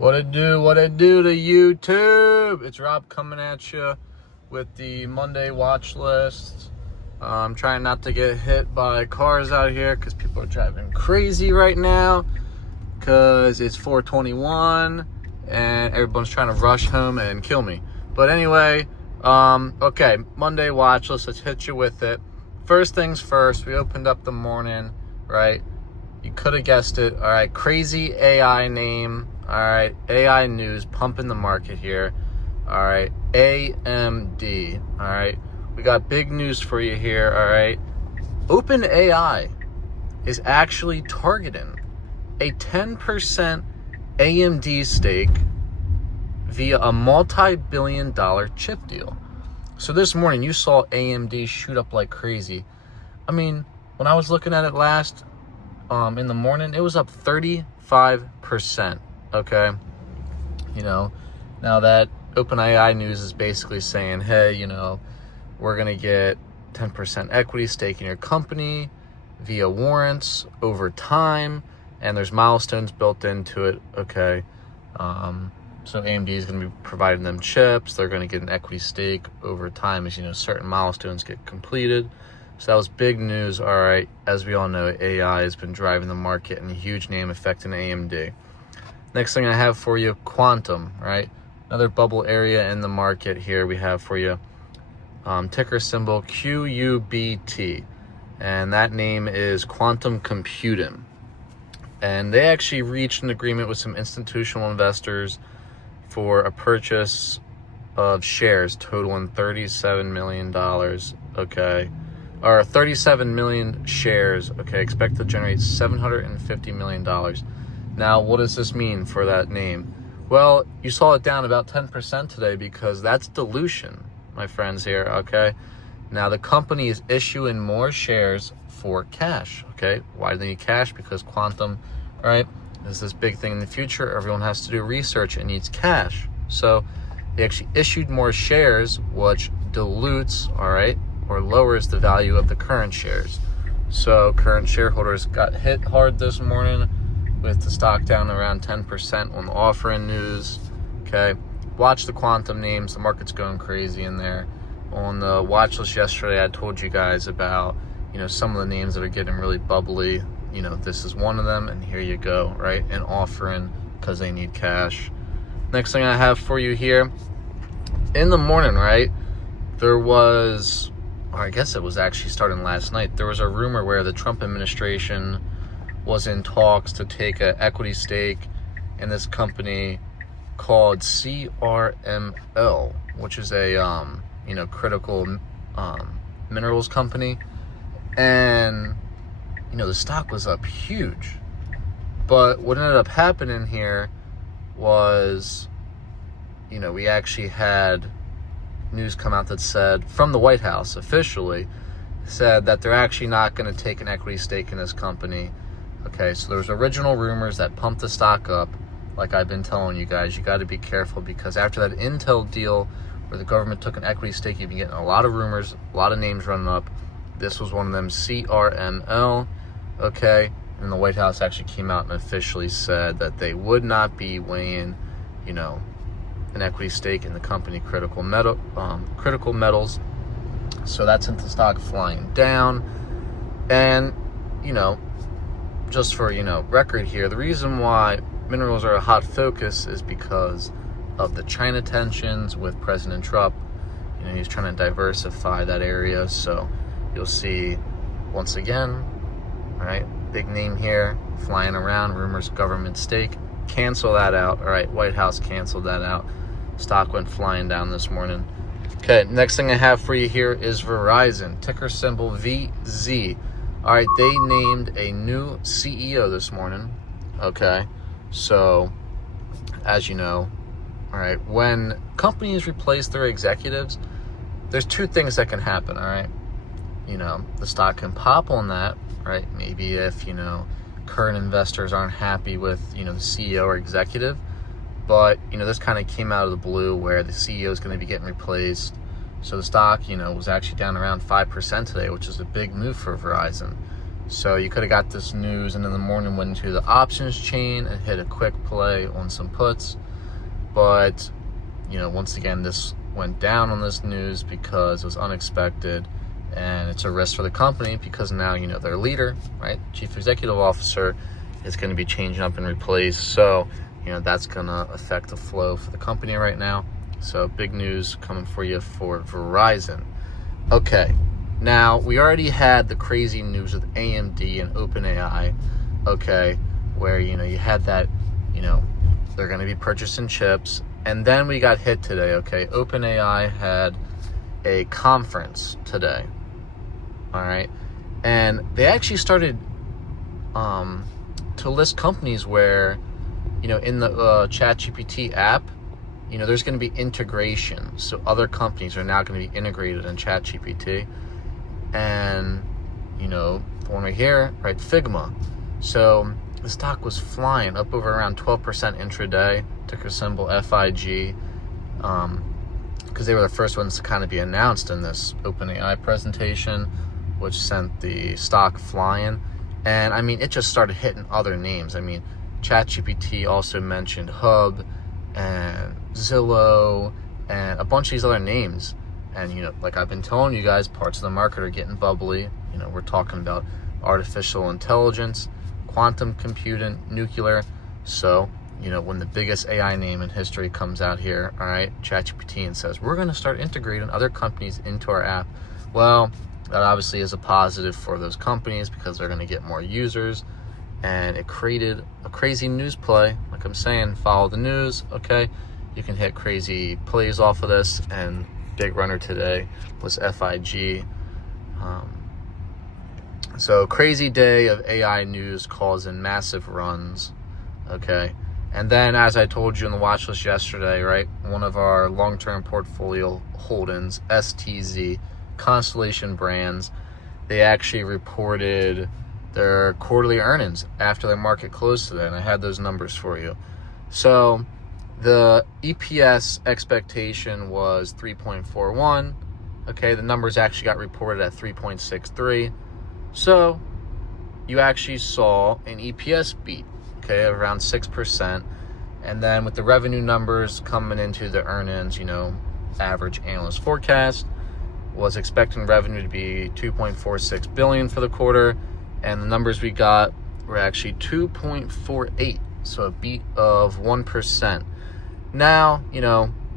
What it do to YouTube? It's Rob coming at you with the Monday watch list. I'm trying not to get hit by cars out here because people are driving crazy right now because it's 4:21 and everyone's trying to rush home and kill me. But anyway, okay, Monday watch list, let's hit you with it. First things first, we opened up the morning, right? You could have guessed it. All right, crazy AI name. All right, AI news pumping the market here. All right, AMD. All right, we got big news for you here. All right, OpenAI is actually targeting a 10% AMD stake via a multi-billion-dollar chip deal. So this morning you saw AMD shoot up like crazy. I mean, when I was looking at it last in the morning, it was up 35%. Okay, now that OpenAI news is basically saying, hey, we're gonna get 10% equity stake in your company via warrants over time, and there's milestones built into it. Okay, so AMD is gonna be providing them chips. They're gonna get an equity stake over time as certain milestones get completed. So that was big news. All right, as we all know, AI has been driving the market and a huge name affecting AMD. Next thing I have for you, quantum, right? Another bubble area in the market here we have for you. Ticker symbol QUBT. And that name is quantum computing. And they actually reached an agreement with some institutional investors for a purchase of shares totaling $37 million, okay? Or 37 million shares, okay, expect to generate $750 million. Now, what does this mean for that name? Well, you saw it down about 10% today because that's dilution, my friends here, okay? Now, the company is issuing more shares for cash, okay? Why do they need cash? Because quantum, right, is this big thing in the future. Everyone has to do research and needs cash. So they actually issued more shares, which dilutes, all right, or lowers the value of the current shares. So current shareholders got hit hard this morning with the stock down around 10% on the offering news. Okay, watch the quantum names. The market's going crazy in there. On the watch list yesterday, I told you guys about some of the names that are getting really bubbly. This is one of them, and here you go, right? An offering because they need cash. Next thing I have for you here, in the morning, right? There was, or I guess it was actually starting last night. There was a rumor where the Trump administration was in talks to take an equity stake in this company called CRML, which is a critical minerals company, and the stock was up huge. But what ended up happening here was we actually had news come out that said from the White House officially said that they're actually not going to take an equity stake in this company. Okay, so there's original rumors that pumped the stock up. Like I've been telling you guys, you got to be careful because after that Intel deal where the government took an equity stake, you've been getting a lot of rumors, a lot of names running up. This was one of them, CRML, okay? And the White House actually came out and officially said that they would not be weighing, an equity stake in the company critical metals. So that sent the stock flying down. And, just for, record here, the reason why minerals are a hot focus is because of the China tensions with President Trump. He's trying to diversify that area. So you'll see, once again, all right, big name here, flying around, rumors government stake. Cancel that out. All right, White House canceled that out. Stock went flying down this morning. Okay, next thing I have for you here is Verizon, ticker symbol VZ. All right, they named a new CEO this morning. Okay, so as you know, all right, when companies replace their executives, there's two things that can happen. All right, the stock can pop on that, right? Maybe if current investors aren't happy with the CEO or executive, but this kind of came out of the blue where the CEO is going to be getting replaced. So the stock was actually down around 5% today, which is a big move for Verizon. So you could have got this news and in the morning went into the options chain and hit a quick play on some puts. But, once again, this went down on this news because it was unexpected, and it's a risk for the company because now, their leader, right, chief executive officer, is going to be changing up and replaced. So, that's going to affect the flow for the company right now. So big news coming for you for Verizon. Okay, now we already had the crazy news with AMD and OpenAI, okay, where, you had that, they're going to be purchasing chips. And then we got hit today, okay? OpenAI had a conference today, all right? And they actually started to list companies where, in the ChatGPT app, there's going to be integration. So other companies are now going to be integrated in ChatGPT. And, the one right here, right, Figma. So the stock was flying up over around 12% intraday, ticker symbol FIG, because they were the first ones to kind of be announced in this OpenAI presentation, which sent the stock flying. And I mean, it just started hitting other names. I mean, ChatGPT also mentioned Hub and Zillow and a bunch of these other names. And, like I've been telling you guys, parts of the market are getting bubbly. We're talking about artificial intelligence, quantum computing, nuclear. So, when the biggest AI name in history comes out here, all right, ChatGPT, and says, we're going to start integrating other companies into our app. Well, that obviously is a positive for those companies because they're going to get more users. And it created a crazy news play. Like I'm saying, follow the news, okay? You can hit crazy plays off of this. And big runner today was FIG. So crazy day of AI news causing massive runs, okay? And then, as I told you in the watch list yesterday, right, one of our long-term portfolio holdings, STZ, Constellation Brands, they actually reported their quarterly earnings after the market closed today, and I had those numbers for you. So the EPS expectation was 3.41. Okay, the numbers actually got reported at 3.63. So you actually saw an EPS beat, okay, around 6%. And then with the revenue numbers coming into the earnings, average analyst forecast was expecting revenue to be $2.46 billion for the quarter. And the numbers we got were actually 2.48, so a beat of 1%. Now,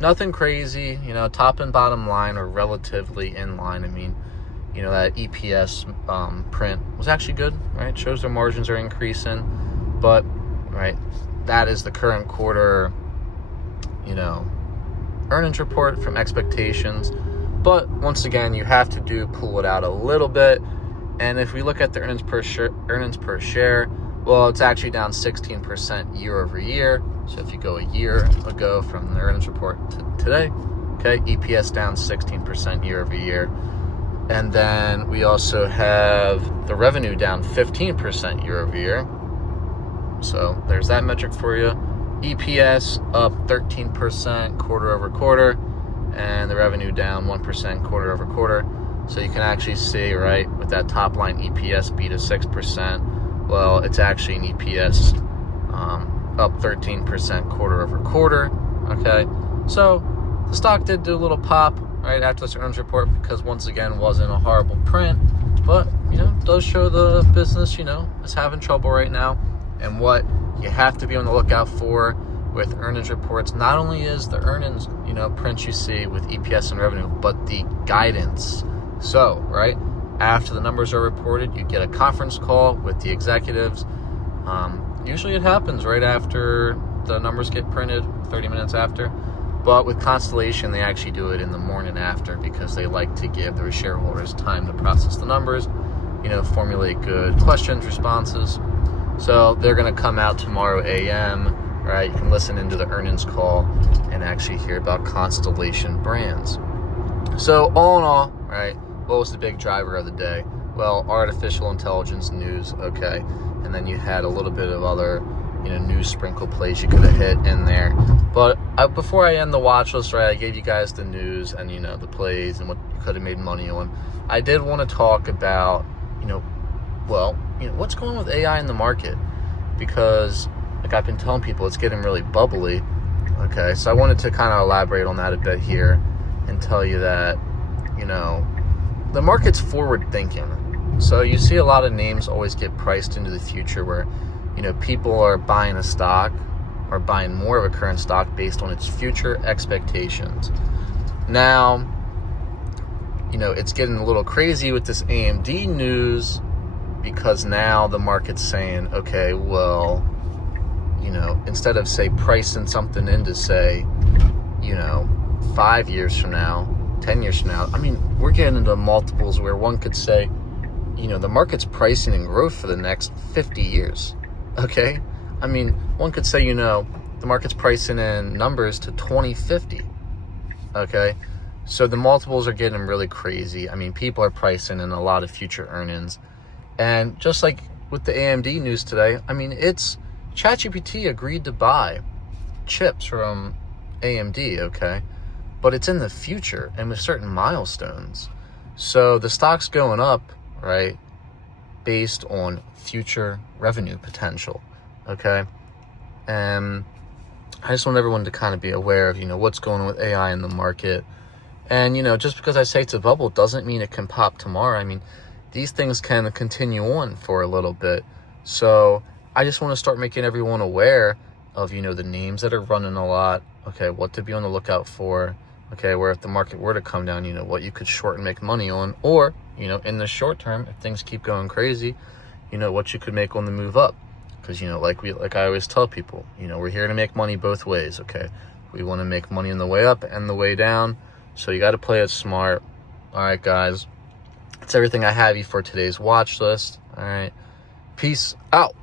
nothing crazy, top and bottom line are relatively in line. I mean, that EPS print was actually good, right? Shows their margins are increasing, but, right, that is the current quarter, earnings report from expectations. But once again, you have to pull it out a little bit. And if we look at the earnings per share, well, it's actually down 16% year over year. So if you go a year ago from the earnings report to today, okay, EPS down 16% year over year. And then we also have the revenue down 15% year over year. So there's that metric for you. EPS up 13% quarter over quarter, and the revenue down 1% quarter over quarter. So you can actually see, right, with that top line EPS beat of 6%, well, it's actually an EPS up 13% quarter over quarter, okay? So the stock did do a little pop, right, after this earnings report because, once again, wasn't a horrible print. But, it does show the business, is having trouble right now. And what you have to be on the lookout for with earnings reports, not only is the earnings, print you see with EPS and revenue, but the guidance. So, right, after the numbers are reported, you get a conference call with the executives. Usually it happens right after the numbers get printed, 30 minutes after. But with Constellation, they actually do it in the morning after because they like to give their shareholders time to process the numbers, formulate good questions, responses. So they're going to come out tomorrow a.m., right? You can listen into the earnings call and actually hear about Constellation Brands. So all in all, right, what was the big driver of the day? Well, artificial intelligence news, okay. And then you had a little bit of other, news sprinkle plays you could have hit in there. But before I end the watch list, right, I gave you guys the news and, the plays and what you could have made money on. I did want to talk about, well, what's going on with AI in the market? Because, like I've been telling people, it's getting really bubbly. Okay, so I wanted to kind of elaborate on that a bit here and tell you that, the market's forward thinking. So you see a lot of names always get priced into the future where, people are buying a stock or buying more of a current stock based on its future expectations. Now, it's getting a little crazy with this AMD news because now the market's saying, okay, well, instead of, say, pricing something into, say, 5 years from now, 10 years from now, we're getting into multiples where one could say, the market's pricing in growth for the next 50 years, okay? One could say, the market's pricing in numbers to 2050, okay? So the multiples are getting really crazy. People are pricing in a lot of future earnings. And just like with the AMD news today, it's ChatGPT agreed to buy chips from AMD, okay? But it's in the future and with certain milestones. So the stock's going up, right, based on future revenue potential, okay? And I just want everyone to kind of be aware of, what's going on with AI in the market. And, just because I say it's a bubble doesn't mean it can pop tomorrow. These things can continue on for a little bit. So I just want to start making everyone aware of, the names that are running a lot, okay, what to be on the lookout for, okay, where if the market were to come down, what you could short and make money on, or, in the short term, if things keep going crazy, what you could make on the move up. Because, like I always tell people, we're here to make money both ways, okay? We want to make money on the way up and the way down, so you got to play it smart. All right, guys, that's everything I have you for today's watch list. All right, peace out.